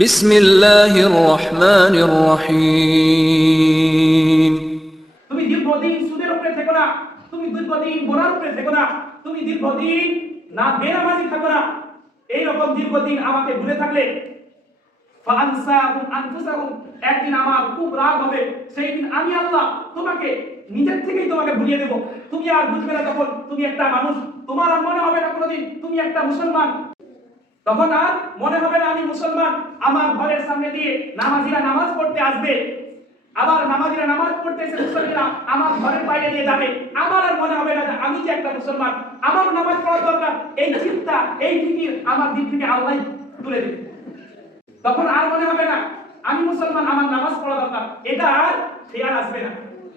বিসমিল্লাহির রহমানির রহিম। তুমি দীর্ঘদিন সুদের উপরে থেকো না, তুমি দীর্ঘদিন বোনার উপরে থেকো না, তুমি দীর্ঘদিন না বেনামাজি থাকো না। এই রকম দীর্ঘদিন আমাকে ভুলে থাকলে, ফানসাহুম আনফুসাহুম, একদিন আমার খুব রাগ হবে, সেই দিন আমি আল্লাহ তোমাকে নিজের থেকেই তোমাকে ভুলিয়ে দেব। তুমি আর বুঝবে না তখন তুমি একটা মানুষ, তোমার আর মনে হবে না কোনোদিন তুমি একটা মুসলমান। তখন আর মনে হবে না আমি মুসলমান আমার ঘরের সামনে দিয়ে নামাজিরা নামাজ পড়তে আসবে আবার নামাজিরা নামাজ পড়তে এসে মুসলমানরা আমার ঘরের বাইরে দিয়ে যাবে আমার আর মনে হবে না যে আমি যে একটা মুসলমান আমার নামাজ পড়ার দরকার এই চিন্তা এই ফিকির আমার দিক থেকে আল্লাহ তুলে দেবে তখন আর মনে হবে না আমি মুসলমান আমার নামাজ পড়া দরকার এটা আর খেয়াল আসবে না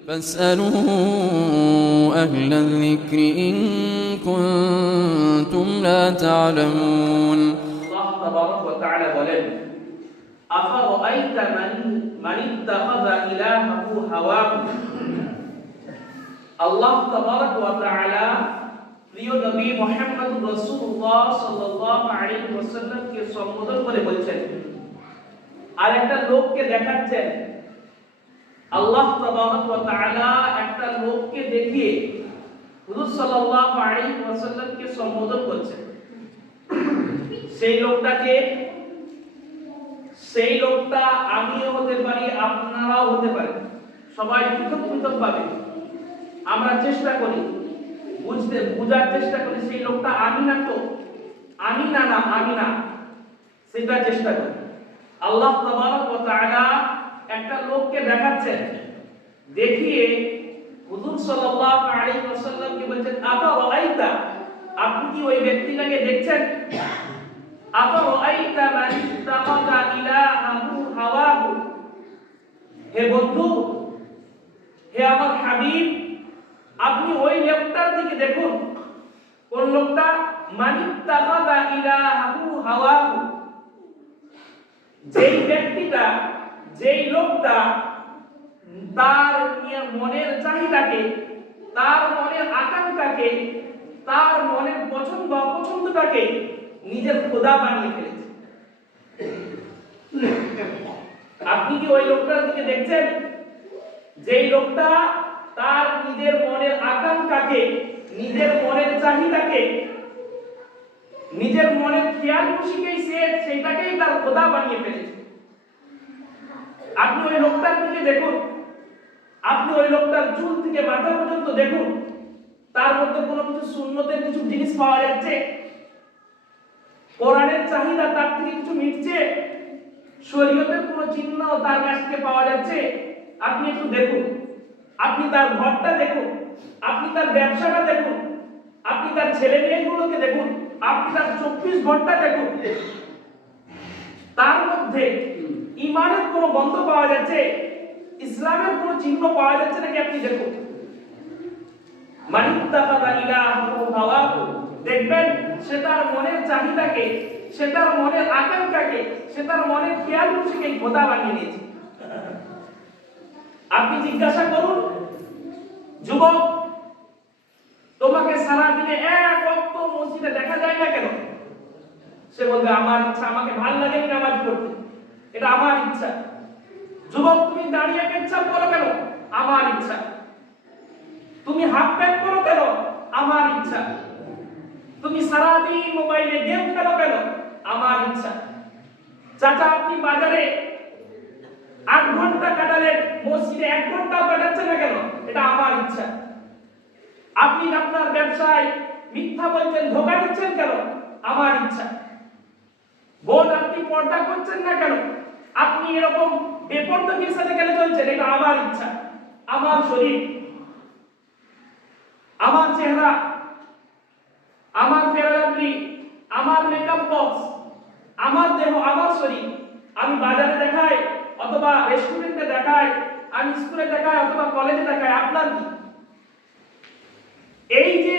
فاسألوا أهل الذكر إن كنتم لا تعلمون আল্লাহ তাবারক ওয়া তাআলা বলেন আফারাআইতা মান মান ইত্তাখাযা ইলাহাহু হাওয়াহু? আল্লাহ তাবারক ওয়া তাআলা প্রিয় নবী মুহাম্মদ রাসূলুল্লাহ সাল্লাল্লাহু আলাইহি ওয়াসাল্লামকে সম্বোধন করে বলছেন, আর একটা লোককে দেখাচ্ছেন। আল্লাহ তাবারক ওয়া তাআলা একটা লোককে দেখিয়ে হুজুর সাল্লাল্লাহু আলাইহি ওয়াসাল্লামকে সম্বোধন করছেন। সেই লোকটাকে, সেই লোকটা আমিও হতে পারি, আপনারাও হতে পারেন। সবাই পৃথক পৃথক ভাবে আমরা চেষ্টা করি, বুঝতে, বোঝার চেষ্টা করি, সেই লোকটা আমি না তো, আমি না না, আমি না, সেটা চেষ্টা করি। আল্লাহ তাআলা একটা লোককে দেখাচ্ছেন, দেখিয়ে হুজুর সাল্লাল্লাহু আলাইহি ওয়াসাল্লামকে বলছেন, আফা রাআইতা? আপনি কি ওই ব্যক্তিটাকে দেখছেন? রাআইতা মান ইত্তাখাযা ইলাহাহু হাওয়াহু? হে বন্ধু, হে আমার হাবিব, আপনি ওই লোকটার দিকে দেখুন। কোন লোকটা? মান ইত্তাখাযা ইলাহাহু হাওয়াহু। যেই ব্যক্তিটা, যেই লোকটা তার মনের চাহিদাকে, তার মনের আকাঙ্ক্ষাকে, তার মনের পছন্দ অপছন্দটাকে নিজের খোদা বানিয়ে ফেলেছে। আপনি কি ওই লোকটার দিকে দেখছেন? যেই লোকটা তার নিজের মনের আকাঙ্ক্ষাকে, নিজের মনের চাহিদাকে, নিজের মনের খেয়াল খুশিকেই সে সেইটাকেই তার খোদা বানিয়ে ফেলেছে। আপনি ওই লোকটার দিকে দেখুন। আপনি ওই লোকটার চুল থেকে মাথা পর্যন্ত দেখুন। তার মধ্যে কোনো কিছু শূন্যতের কিছু জিনিস পাওয়া যাচ্ছে? কোরআনের চাহিদা তার থেকে কিছু মিটছে? শরীয়তের কোনো চিহ্ন তার কাছ থেকে পাওয়া যাচ্ছে? আপনি একটু দেখুন। আপনি তার ঘরটা দেখুন। আপনি তার ব্যবসাটা দেখুন। আপনি তার ছেলে মেয়েগুলোকে দেখুন। আপনি তার চব্বিশ ঘণ্টা দেখুন। তার মধ্যে ইমানের কোনো গন্ধ পাওয়া যাচ্ছে? ইসলামের কোনো চিহ্ন পাওয়া যাচ্ছে নাকি আপনি দেখুন? মানিত্তাকাদা ইলাহু দেখবেন সে তার মনের চাহিদাকে, সে তার মনের আকাঙ্ক্ষাকে, সে তার মনের খেয়াল খুশিকে খোদা বানিয়ে নিয়েছে। আপনি জিজ্ঞাসা করুন, যুবক, তোমাকে সারা দিনে এক অক্ত মসজিদে দেখা যায় না কেন? সে বলবে, আমার ইচ্ছা, আমাকে ভালো লাগে নামাজ পড়তে। এটা আমার ইচ্ছা। যুবক, তুমি দাঁড়িয়ে পেচ্ছাপ করো কেন? আমার ইচ্ছা। তুমি হাফ প্যান্ট করো কেন? আমার ইচ্ছা। তুমি সারাদিন মোবাইলে গেম খেলো কেন? আমার ইচ্ছা। চাচা, আপনি বাজারে আট ঘণ্টা কাটালেন, মসজিদে এক ঘণ্টা কাটাচ্ছেন না কেন? এটা আমার ইচ্ছা। আপনি আপনার ব্যবসায় মিথ্যা বলছেন, ধোকা দিচ্ছেন কেন? আমার ইচ্ছা। বোন, আপনি পর্দা করছেন না কেন? আপনি এরকম বেপর্দাগির সাথে কেন চলছেন? এটা আমার ইচ্ছা। আমার শরীর, আমার চেহারা আমার ফেরালাভলি আমার মেকআপ বক্স আমার দেহ, আমার শরীর, আমি বাজারে দেখাই অথবা রেস্টুরেন্টে দেখাই, আমি স্কুলে দেখাই অথবা কলেজে দেখাই, আপনার কি? এই যে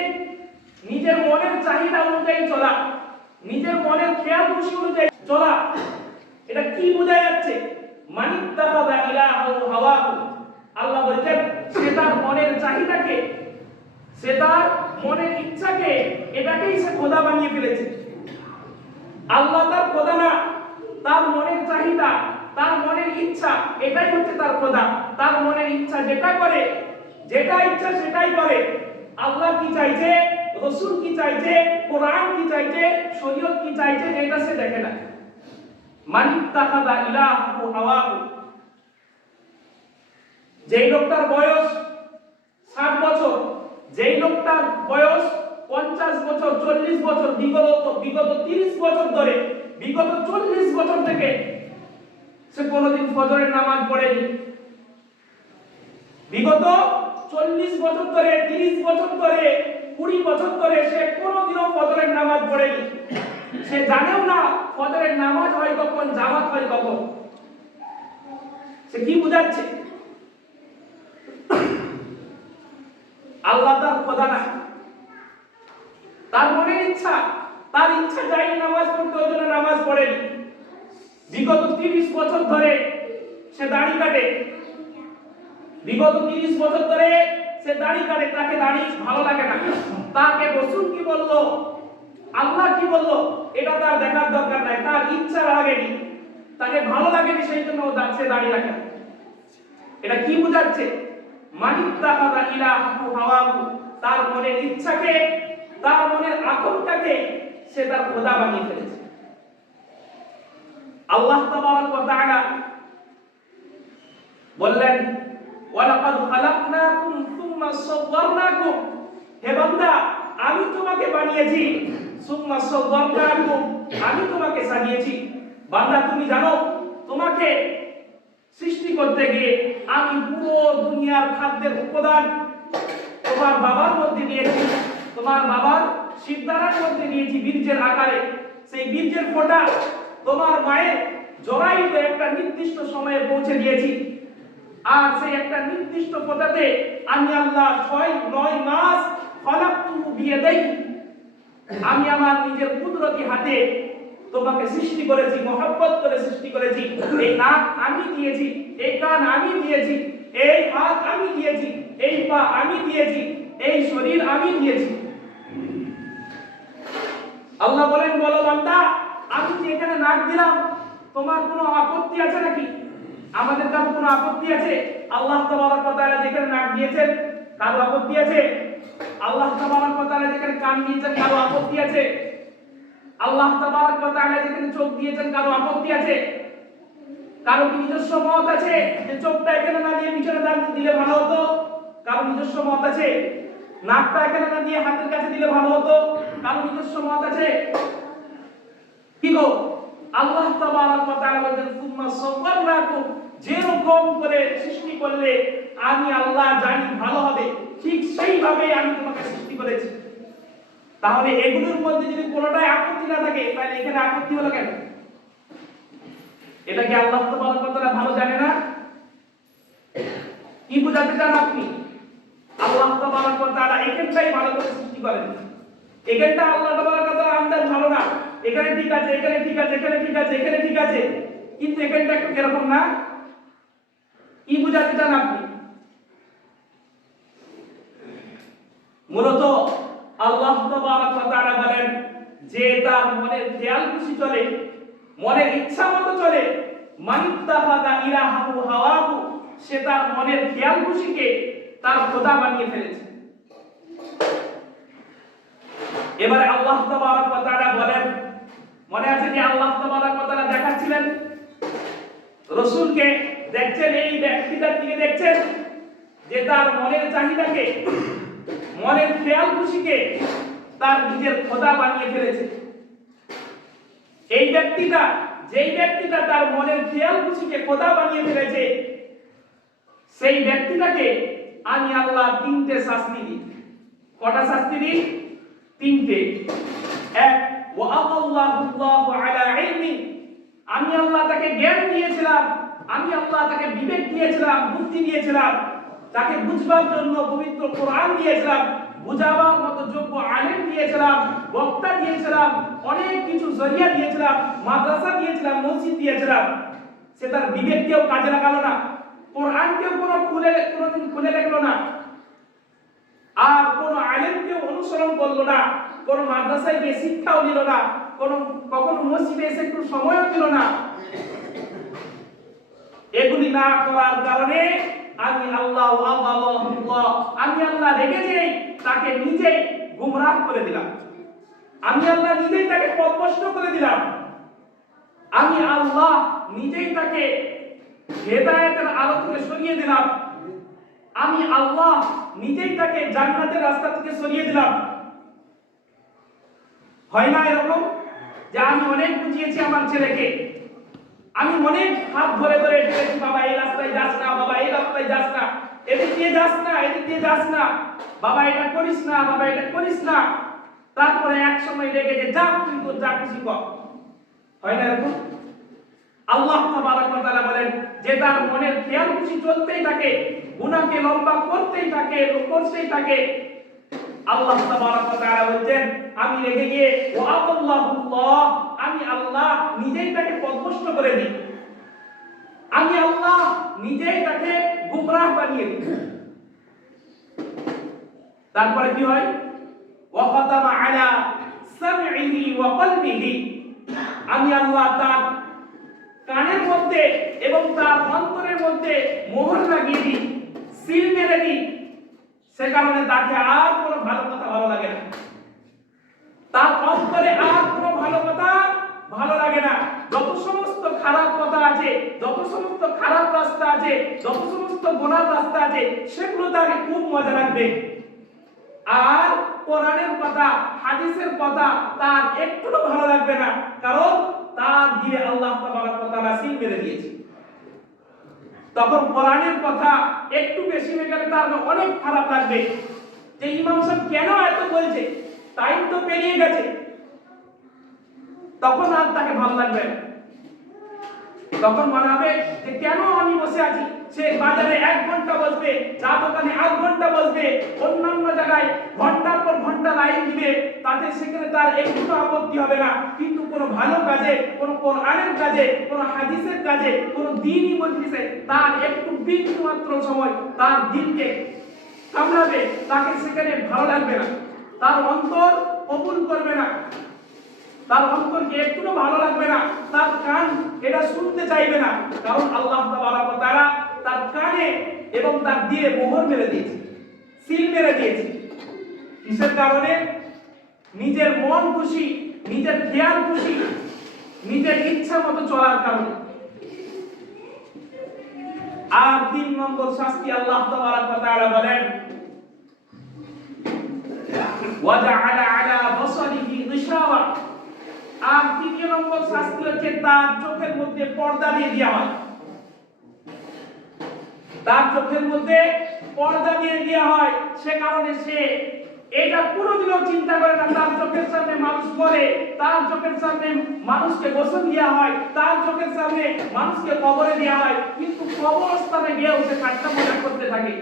নিজের মনের চাহিদা অনুযায়ী চলা, নিজের মনের খেয়াল খুশি অনুযায়ী চলা, এটা কি বোঝা যাচ্ছে? মানিত্তাকাদা ইলাহু হাওয়াহু। আল্লাহ বলছেন, সে তার মনের চাহিদাকে, সে তার মনের ইচ্ছাকে এটাকেই সে খোদা বানিয়ে ফেলেছে। আল্লাহ তার খোদা না, তার মনের চাহিদা, তার মনের ইচ্ছা, এটাই হচ্ছে তার খোদা। তার মনের ইচ্ছা যেটা করে, যেটা ইচ্ছা সেটাই করে। আল্লাহ কি চাইছে? রসুল কি চাইছে? কোরআন কি চাইছে? শরীয়ত কি চাইছে? যেটা সে দেখে না। মানিক তাকাদা ইলাহু যেই লোকটার বয়স ষাট বছর যেই লোকটার বয়স পঞ্চাশ বছর, চল্লিশ বছর, বিগত বিগত তিরিশ বছর ধরে, বিগত চল্লিশ বছর থেকে সে কোনোদিন ফজরের নামাজ পড়েনি। বিগত চল্লিশ বছর ধরে, তিরিশ বছর ধরে, কুড়ি বছর ধরে সে কোনোদিনও ফজরের নামাজ পড়েনি। সে জানেও না ফজরের নামাজ হয় কখন, জামাত হয় কখন। সে কি বুঝাচ্ছে? আল্লাহ তার খোদা না। তার মনের ইচ্ছা, তার ইচ্ছা যাই নামাজ পড়তে ওই জন্য নামাজ পড়েনি। বিগত তিরিশ বছর ধরে সে দাড়ি কাটে। বিগত তিরিশ বছর ধরে সে দাড়ি কাটে, তাকে দাড়ি ভালো লাগে না। তাকে রসুল কি বলল? আল্লাহ কি বলল? এটা তার দেখার দরকার নাই, তার ইচ্ছা লাগেনি। তাকে ভালো লাগেনি, সেই জন্য সে দাড়ি রাখে। এটা কি বোঝাচ্ছে? তার মনের ইচ্ছাকে, তার মনের আকাঙ্ক্ষাকে সে তার খোদা বানিয়ে ফেলেছে। আল্লাহ বললেন হে বান্দা, আমি তোমাকে বানিয়েছি। আমি তোমাকে সাজিয়েছি। বান্দা, তুমি জানো, তোমাকে সৃষ্টি করতে গিয়ে আমি পুরো দুনিয়ার খাদ্যের উপাদান তোমার বাবার মধ্যে দিয়েছি তোমার বাবার সিদ্ধারার মধ্যে দিয়েছি বীর্যের আকারে। সেই বীর্যের ফোঁটা তোমার মায়ের জরায়ুতে একটা নির্দিষ্ট সময়ে পৌঁছে দিয়েছি। আর সেই একটা নির্দিষ্ট ফোঁটাতে আমি আল্লাহ ছয়, নয় মাস ফলাক্তু বিয়ে দেই আমি আমার নিজের কুদরতি হাতে তোমাকে সৃষ্টি করেছি, মহব্বত করে সৃষ্টি করেছি। এই নাক আমি দিয়েছি, এই কান আমি দিয়েছি, এই হাত আমি দিয়েছি, এই পা আমি দিয়েছি, এই শরীর আমি দিয়েছি। আল্লাহ বলেন, বলো বান্দা, আমি যে এখানে নাক দিলাম? তোমার কোনো আপত্তি আছে নাকি? আমাদের কারও কোনো আপত্তি আছে? আল্লাহ তাবারক ওয়া তাআলা যেখানে নাক দিয়েছেন, কারও আপত্তি আছে? আল্লাহ তাবারক ওয়া তাআলা যেখানে কান দিয়েছেন, কারও আপত্তি আছে? আল্লাহ তাবারক ওয়া তাআলা যেখানে চোখ দিয়েছেন, কারও আপত্তি আছে? কারও কি নিজস্ব মত আছে যে চোখটা এখানে না দিয়ে পিছনে দাঁত দিলে ভালো হতো? কারও নিজস্ব মত আছে? নাকটা এখানে না দিয়ে হাতের কাছে দিলে ভালো হতো? কারও নিজস্ব মত আছে? কি গো? আল্লাহ তাবারক ওয়া তাআলা বলেন সুম্মা যেরকম করে সৃষ্টি করলে আমি আল্লাহ জানি ভালো হবে, ঠিক সেইভাবে আমি তোমাকে সৃষ্টি করেছি। তাহলে এগুলোর মধ্যে যদি কোনোটাই আপত্তি না থাকে, তাহলে এখানে আপত্তি হলো কেন? এটা কি আল্লাহ তাআলা ভালো জানে না? কি বোঝাতে চান আপনি? আল্লাহ তাআলা এখানটাই ভালো করে সৃষ্টি করেন। এখানটা আল্লাহ তাআলা আন্দাজ ভালো না। এখানে ঠিক আছে, এখানে ঠিক আছে, এখানে ঠিক আছে, এখানে ঠিক আছে। কিন্তু এখানটা একটু এরকম না। কি বোঝাতে চান আপনি? মূলত আল্লাহ বলেন, যে তার মনে খেয়াল খুশি চলে, মনের ইচ্ছা মতো চলে সে তার মনের খেয়াল খুশিকে তার খোদা বানিয়ে ফেলেছে। এবারে আল্লাহ তাবারক তাআলা বলেন, মনে আছে যে আল্লাহ তাবারক তাআলা দেখাচ্ছিলেন? রসূলকে দেখছেন, এই ব্যক্তিটার দিকে দেখছেন যে তার মনের চাহিদাকে মনের খেয়াল খুশিকে তার নিজের খোদা বানিয়ে ফেলেছে। এই ব্যক্তিটা, যেই ব্যক্তিটা তার মনের খেয়াল খুশিকে খোদা বানিয়ে ফেলেছে, সেই ব্যক্তিটাকে আমি আল্লাহ তিনটে শাস্তি দিই। কটা শাস্তি দিই? তিনটে। এক ওয়া আলা ইলমি। আমি আল্লাহ তাকে জ্ঞান দিয়েছিলাম, আমি আল্লাহ তাকে বিবেক দিয়েছিলাম, বুদ্ধি দিয়েছিলাম। তাকে বুঝবার জন্য পবিত্র কোরআন দিয়েছিলাম, বুঝাবার মতো যোগ্য আলেম দিয়েছিলাম, বক্তা দিয়েছিলাম, অনেক কিছু জরিয়া দিয়েছিলাম, মাদ্রাসা দিয়েছিলাম, মসজিদ দিয়েছিলাম। সে তার বিবেককেও কাজে লাগালো না কোরআনকেও কোনো খুলে কোনোদিন খুলে দেখল না। আর কোন আলেমকে অনুসরণ করল না, কোন মাদ্রাসায় গিয়ে শিক্ষাও দিল না, কোন কখনো মসজিদে এসে একটু সময়ও দিল না। এগুলি না করার কারণে আমি আল্লাহ আমি আল্লাহ রেগে যাই তাকে নিজেই গুমরাহ করে দিলাম। আমি আল্লাহ নিজেই তাকে পথভ্রষ্ট করে দিলাম। আমি আল্লাহ নিজেই তাকে হেদায়েতের আলো থেকে সরিয়ে দিলাম। আমি আল্লাহ নিজেই তাকে জান্নাতের রাস্তা থেকে সরিয়ে দিলাম। হয় না এরকম? যে আমি অনেক বুঝিয়েছি আমার ছেলেকে। আমি অনেক হাত ধরে ধরে ডেকেছি, বাবা, এই রাস্তায় যাস না, বাবা, এই রাস্তায় যাস না, এদিক দিয়ে যাস না, এদিক দিয়ে যাস না, বাবা, এটা করিস না, বাবা, এটা করিস না। তারপরে এক সময় লেগে যে, যা, তুই তোর যা খুশি কর। হয় না এরকম? আল্লাহ তাআলা বলেন, যে তার মনের খেয়াল খুশি চলতেই থাকে, গুনাহকে লম্বা করতেই থাকে করতেই থাকে আল্লাহ তাবারক ওয়া আমি রেগে গিয়ে ওয়া আল্লাহুল্লাহ আমি আল্লাহ নিজেই তাকে পথভ্রষ্ট করে দিই। আমি আল্লাহ নিজেই তাকে গুমরাহ বানিয়ে দিই। তারপরে কি হয়? ওয়া খাতামা আলা সামইহি ওয়া কলবিহি। আমি আল্লাহ তার কানের মধ্যে এবং তার অন্তরের মধ্যে মোহর লাগিয়ে দিই, সিল মেরে দিই। সে কারণে তাকে আর কোনো ভালো কথা ভালো লাগে না। তার অন্তরে আর কোনো ভালো কথা ভালো লাগে না। যত সমস্ত খারাপ কথা আছে, যত সমস্ত খারাপ রাস্তা আছে, যত সমস্ত গোনার রাস্তা আছে, সেগুলো তাকে খুব মজা লাগবে। আর কোরআনের কথা, হাদিসের কথা তার একটু ভালো লাগবে না। কারণ তার দিয়ে আল্লাহ তাবারক ওয়া তাআলা সিল মেরে দিয়েছে। তখন কোরআনের কথা একটু বেশি হয়ে গেলে তার অনেক খারাপ লাগবে। যে ইমাম সাহেব কেন এত বলছে? টাইম তো পেরিয়ে গেছে। তখন আর তাকে ভালো লাগবে না। তখন মনে হবে যে কেন আমি বসে আছি? সে বাজারে এক ঘণ্টা বসবে, চা দোকানে আধ ঘণ্টা বসবে, অন্যান্য জায়গায় ঘণ্টার পর ঘণ্টা লাইন দিবে তাতে সেখানে তার একটু আপত্তি হবে না। কিন্তু কোনো ভালো কাজে, কোনো কোরআনের কাজে, কোনো হাদিসের কাজে, কোনো দিনই মজলিসে তার একটু বিন্দু মাত্র সময় তার দিনকে কামড়াবে, তাকে সেখানে ভালো লাগবে না। তার অন্তর কবুল করবে না। তার অন্তরকে একটু ভালো লাগবে না, তার কান এটা শুনতে চাইবে না। কারণ আল্লাহ তারা তার কানে এবং তার দিয়ে মোহর মেরে দিয়েছে, সিল মেরে দিয়েছে। কিসের কারণে? নিজের মন খুশি, নিজের খেয়াল খুশি, নিজের ইচ্ছা মতো চলার কারণে। আর তিন নম্বর শাস্তি আল্লাহ তাআলা বলেন ওয়াজআলা আলা বাসারিহি গিশাওয়া। আর তৃতীয় নম্বর শাস্তি হচ্ছে তার চোখের মধ্যে পর্দা দিয়ে দেওয়া হয়। তার চোখের মধ্যে পর্দা দিয়ে দেওয়া হয়, সে কারণে সে এটা কোনোদিনও চিন্তা করে না, তার চোখের সামনে মানুষ মরে তার চোখের সামনে মানুষকে গোসল দেওয়া হয়, তার চোখের সামনে মানুষকে কবরে দেওয়া হয়, কিন্তু কবরস্থানে গিয়েও সে ঠাট্টা মজা করতে থাকে।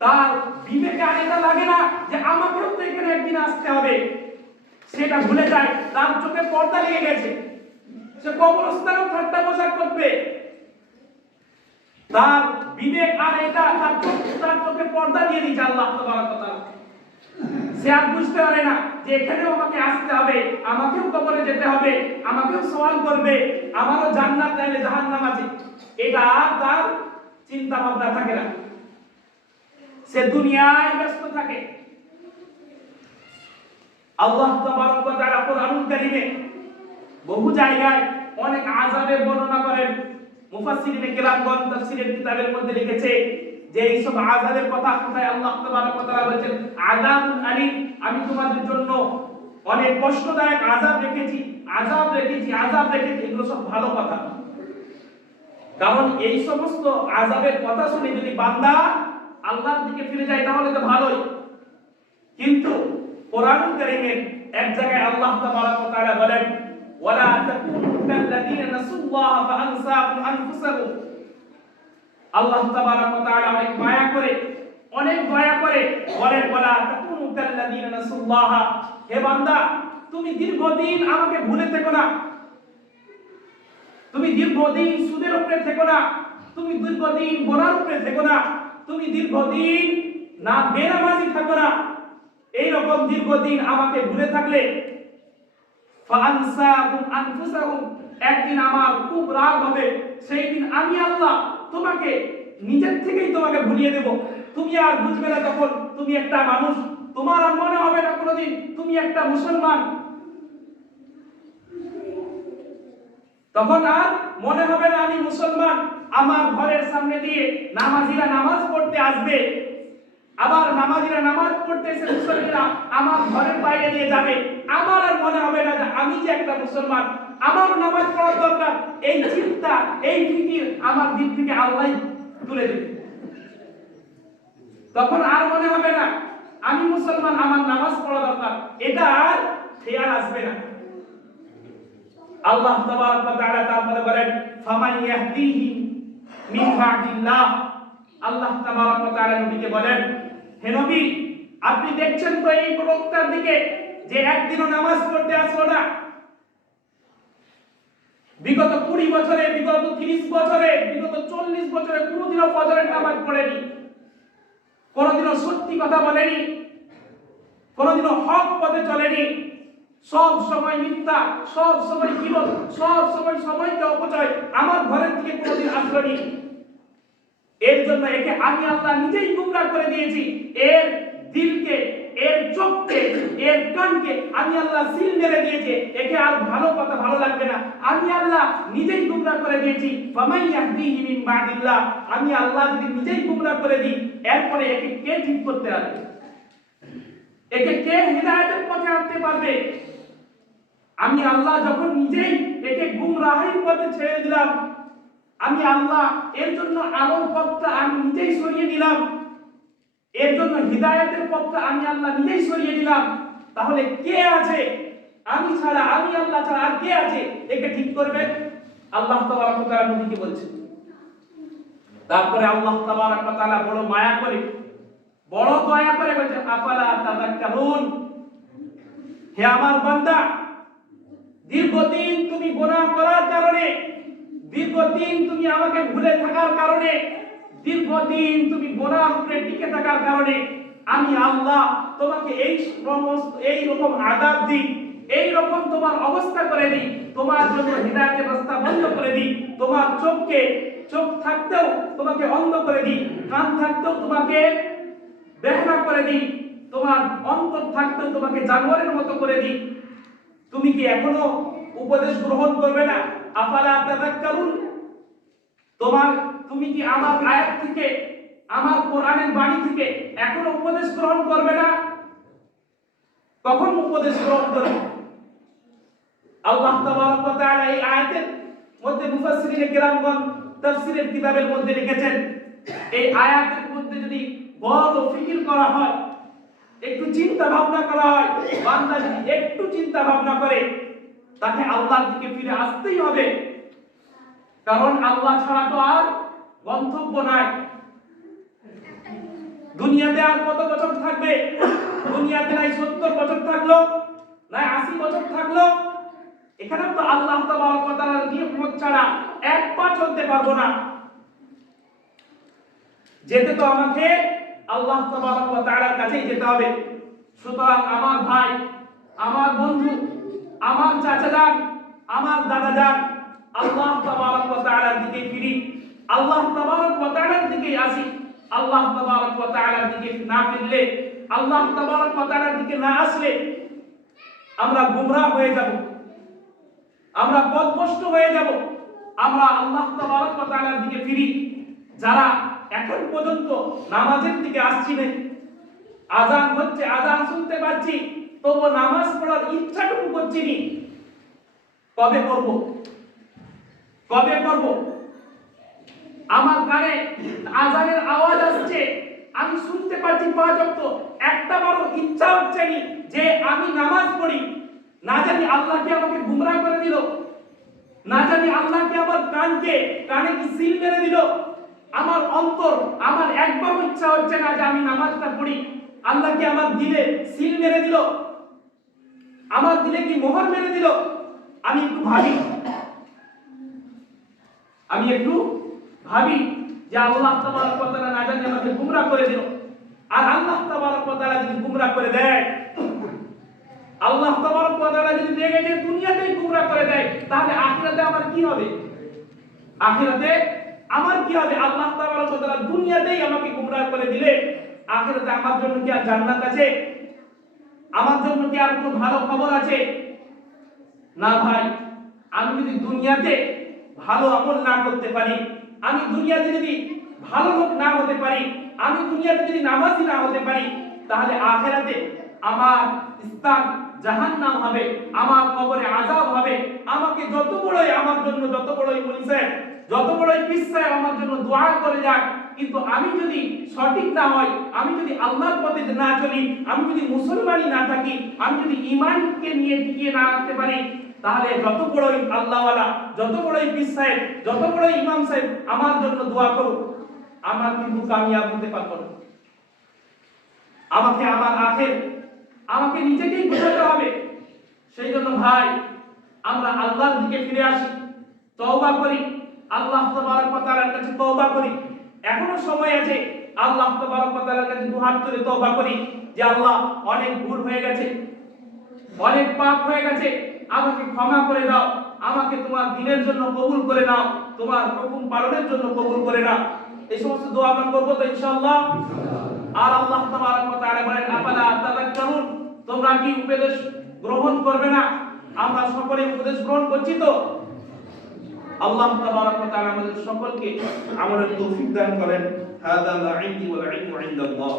তার বিবেকে এটা লাগে না যে আমাকেও তো এখানে একদিন আসতে হবে। সেটা ভুলে যায়, তার চোখে পর্দা লেগে গেছে। সে কবরস্থানেও ঠাট্টা পোশাক করবে তার বিবেক আর এটা তার চোখ, তার চোখে পর্দা দিয়ে দিচ্ছে আল্লাহ ওয়া সে আর বুঝতে পারে না যে এখানেও আমাকে আসতে হবে, আমাকেও কবরে যেতে হবে, আমাকেও সওয়াল করবে, আমারও জান্নাত নাইলে জাহান্নাম আছে। এটা আর তার চিন্তা ভাবনা থাকে না। সে দুনিয়ায় ব্যস্ত থাকে। আল্লাহ তাবারক ওয়া তাআলা কোরআনুল কারীমে বহু জায়গায় অনেক আযাবের বর্ণনা করেন। মুফাসসিরিনে কেরামগণ তাফসীরের কিতাবের মধ্যে লিখেছে যে এই সব আযাবের কথা কোথায় আল্লাহ তাবারক ওয়া তাআলা বলেছেন, আযাবুন আলীম, আমি তোমাদের জন্য অনেক কষ্টদায়ক আযাব রেখেছি আযাব রেখেছি আযাব রেখেছি, এগুলো সব ভালো কথা। কারণ এই সমস্ত আযাবের কথা শুনে যদি বান্দা আল্লাহর দিকে ফিরে যায় তাহলে তো ভালোই। কিন্তু কোরআনুল কারীমের এক জায়গায় আল্লাহ তাবারক ওয়া তাআলা বলেন, ওয়ালা তাকুনু কাল্লাযীনা নাসুল্লাহ ফাআনসাহুম আনফুসাহুম। আল্লাহ তাবারক ওয়া তাআলা অনেক মায়া করে, অনেক দয়া করে বলেন, ওয়ালা তাকুনু কাল্লাযীনা নাসুল্লাহ। হে বান্দা, তুমি দীর্ঘদিন আমাকে ভুলে থেকো না। তুমি দীর্ঘদিন সুদের উপরে থেকো না। তুমি দীর্ঘদিন গোনার উপরে থেকো না। তুমি দীর্ঘদিন না বেনামাজি থাকো না। এইরকম দীর্ঘদিন আমাকে ভুলে থাকলে একদিন আমার খুব রাগ হবে। সেই দিন আমি আল্লাহ তোমাকে নিজের থেকেই তোমাকে ভুলিয়ে দেব। তুমি আর বুঝবে না তখন তুমি একটা মানুষ। তোমার আর মনে হবে না কোনোদিন তুমি একটা মুসলমান। তখন আর মনে হবে না আমি মুসলমান। আমার ঘরের সামনে দিয়ে নামাজিরা নামাজ পড়তে আসবে। আবার নামাজিরা নামাজ পড়তে এসে মুসলিমরা আমার ঘরের বাইরে দিয়ে যাবে। আমার আর মনে হবে না যে আমি যে একটা মুসলমান। আমারও নামাজ পড়ার দরকার। এই চিন্তা, এই ফিকির আমার দিক থেকে আল্লাহ তুলে দেবে। তখন আর মনে হবে না, আমি মুসলমান, আমার নামাজ পড়া দরকার। এটা আর খেয়াল আসবে না। আল্লাহ তাবারক ওয়া তাআলা তারপরে বলেন, ফামান ইয়াহদিহি মিন বাদিল্লাহ। আল্লাহ তাবারক ওয়া তাআলা নবীকে বলেন হে নবী, আপনি দেখছেন তো এই লোকটার দিকে যে একদিনও নামাজ পড়তে আসলো না? বিগত কুড়ি বছরে, বিগত তিরিশ বছরে, বিগত চল্লিশ বছরে কোনোদিনও ফজরের নামাজ পড়েনি। কোনোদিনও সত্যি কথা বলেনি। কোনোদিনও হক পথে চলেনি। সব সময় মিথ্যা, সব সময় বিরোধ, সব সময় সময়কে অপচয় আমার ঘরের দিকে কোনোদিন আসলনি এর জন্য একে আমি আল্লাহ নিজেই গুমরা করে দিয়েছি। এর দিলকে, এর চোখকে, এর কানকে আমি আল্লাহ সিল মেরে দিয়েছে। একে আর ভালো কথা ভালো লাগবে না। আমি আল্লাহ নিজেই গুমরা করে দিয়েছি। ফামাই ইয়াহদিহি মিন বাদিল্লাহ। আমি আল্লাহ যদি নিজেই গুমরা করে দিই, এরপরে একে কে ঠিক করতে পারবে? একে কে হিদায়াতের পথে আনতে পারবে? আমি আল্লাহ যখন নিজেই একে গুমরাহির পথে ছেড়ে দিলাম আমি আল্লাহ, এর জন্য আলোর পথটা আমি নিজেই সরিয়ে দিলাম এর জন্য হিদায়াতের পথটা আমি আল্লাহ নিজেই সরিয়ে দিলাম তাহলে কে আছে? আমি ছাড়া, আমি আল্লাহ ছাড়া আর কে আছে? একে ঠিক করবে? আল্লাহ তাবারক তাআলা নবীকে তারপরে আল্লাহ তাবারক তাআলা বড় মায়া করে, বড় দয়া করে বলছে, আফালা তাযাক্কারুন? হে আমার বান্দা, দীর্ঘদিন তুমি গোনাহ করার কারণে দীর্ঘদিন তুমি আমাকে ভুলে থাকার কারণে, দীর্ঘদিন তুমি গোনার উপরে টিকে থাকার কারণে, আমি আল্লাহ তোমাকে এই সমস্ত, এই রকম আদাব দিই, এই রকম তোমার অবস্থা করে দিই, তোমার জন্য হৃদায়তের রাস্তা বন্ধ করে দিই, তোমার চোখকে, চোখ থাকতেও তোমাকে অন্ধ করে দিই, কান থাকতেও তোমাকে বেহনা করে দিই, তোমার অন্তর থাকতেও তোমাকে জানোয়ারের মতো করে দিই। তুমি কি এখনও উপদেশ গ্রহণ করবে না? আফালা তাযাক্কারুন? তোমার, তুমি কি আমার আয়াত থেকে, আমার কোরআনের বাণী থেকে এখনও উপদেশ গ্রহণ করবে না? কখন উপদেশ গ্রহণ করবে? আল্লাহ তাবারক ওয়া তাআলা এই আয়াতের মধ্যে মুফাসসিরিনে কিরামগণ তাফসীরের কিতাবের মধ্যে লিখেছেন, এই আয়াতের মধ্যে যদি বড় ফিকির করা হয়, একটু চিন্তা ভাবনা করা হয় বান্দা যদি একটু চিন্তা ভাবনা করে তাকে আল্লাহর দিকে ফিরে আসতেই হবে। কারণ আল্লাহ ছাড়া তো আর গন্তব্য নাই। দুনিয়াতে আর কত বছর থাকবে? দুনিয়াতে নাই সত্তর বছর থাকল, নাই আশি বছর থাকল। এখানে তো আল্লাহ তাআলার নিয়মত ছাড়া এক পা চলতে পারব না। যেতে তো আমাকে আল্লাহ তাআলার কাছেই যেতে হবে। সুতরাং আমার ভাই, আমার বন্ধু আমার চাচা যান আমার দাদা যান আল্লাহ তাবারক ওয়া তাআলার দিকে ফিরি, আল্লাহ তাবারক ওয়া তাআলার দিকে আসি, আল্লাহ তাবারক ওয়া তাআলার দিকে না ফিরলে, আল্লাহ তাবারক ওয়া তাআলার দিকে না আসলে আমরা গুমরাহ হয়ে যাব, আমরা পথভ্রষ্ট হয়ে যাব, আমরা আল্লাহ তাবারক ওয়া তাআলার দিকে ফিরি। যারা এখন পর্যন্ত নামাজের দিকে আসছি না আজান হচ্ছে, আজান শুনতে পাচ্ছি তবু নামাজ পড়ার ইচ্ছাটুকু করছি নি। কবে করব? কবে করব? আমার কানে আজানের আওয়াজ আসছে, আমি শুনতে পাচ্ছি পাঁচ একটা বারো ইচ্ছা হচ্ছে নি যে আমি নামাজ পড়ি। না জানি আল্লাহ কি আমাকে গুমরাহ করে দিল? না জানি আল্লাহ কি আমার কানকে, কানে কি সিল মেরে দিল? আমার অন্তর, আমার একবার ইচ্ছা হচ্ছে না যে আমি নামাজটা পড়ি। আল্লাহ কি আমার দিলে সিল মেরে দিল? আমার দিলে কি মোহর মেরে দিল? আমি একটু ভাবি। আমি একটু ভাবি যে আল্লাহ তাবারক ওয়া না জানি আমাকে গুমরাহ করে দিল। আর আল্লাহ তাবারক ওয়া যদি গুমরাহ করে দেয়, আল্লাহ তাবারক ওয়া যদি রেগে যে দুনিয়াতেই গুমরা করে দেয়, তাহলে আখিরাতে আমার কি হবে? আখিরাতে আমার কি হবে? আল্লাহ তাবারক দুনিয়াতেই আমাকে গুমরা করে দিলে, আখিরাতে আমার জন্য কি আর জান্নাত আছে? আমার জন্য কি আর কোনো ভালো খবর আছে? না ভাই, আমি যদি দুনিয়াতে ভালো আমল না করতে পারি, আমি দুনিয়াতে যদি ভালো লোক না হতে পারি, আমি দুনিয়াতে যদি নামাজি না হতে পারি, তাহলে আখেরাতে আমার স্থান জাহান্নাম হবে, আমার কবরে আযাব হবে। আমাকে যত বড়ই আমার জন্য, যত বড়ই মুনি যত বড়ই পীর আমার জন্য দোয়া করে যাক কিন্তু আমি যদি সঠিক না হয় আমি যদি আল্লাহর পথে না চলি, আমি যদি মুসলমানই না থাকি, আমি যদি ঈমানকে নিয়ে টিকিয়ে না রাখতে পারি, তাহলে যত বড়ই আল্লাহওয়ালা, যত বড়ই পীর সাহেব, যত বড়ই ইমাম সাহেব আমার জন্য দোয়া করুক, আমার কিন্তু কামিয়াব হতে পারব না। আমাকে আমার আখের, আমাকে নিজেকেই বোঝাতে হবে। সেই জন্য ভাই, আমরা আল্লাহর দিকে ফিরে আসি, তওবা করি, আল্লাহ তাবারক ওয়া তাআলার কাছে তওবা করি। এখনও সময় আছে, আল্লাহ তাআলার কাছে দুহাত তুলে তওবা করি যে আল্লাহ অনেক ভুল হয়ে গেছে, অনেক পাপ হয়ে গেছে, আমাকে ক্ষমা করে দাও, আমাকে তোমার দিনের জন্য কবুল করে নাও, তোমার হুকুম পালনের জন্য কবুল করে নাও। এই সমস্ত দোয়া আমরা করব তো ইনশাআল্লাহ। আর আল্লাহ তাবারক ওয়া তাআলা বলেন, আফালা তাযাক্কারুন? তোমরা কি উপদেশ গ্রহণ করবে না? আমরা সকলে উপদেশ গ্রহণ করছি তো? আল্লাহ তাবারক ওয়া আমাদের সকলকে আমলের তৌফিক দান করেন। হাদা লা ইনদি ওয়াল ইলমু ইনদাল্লাহ।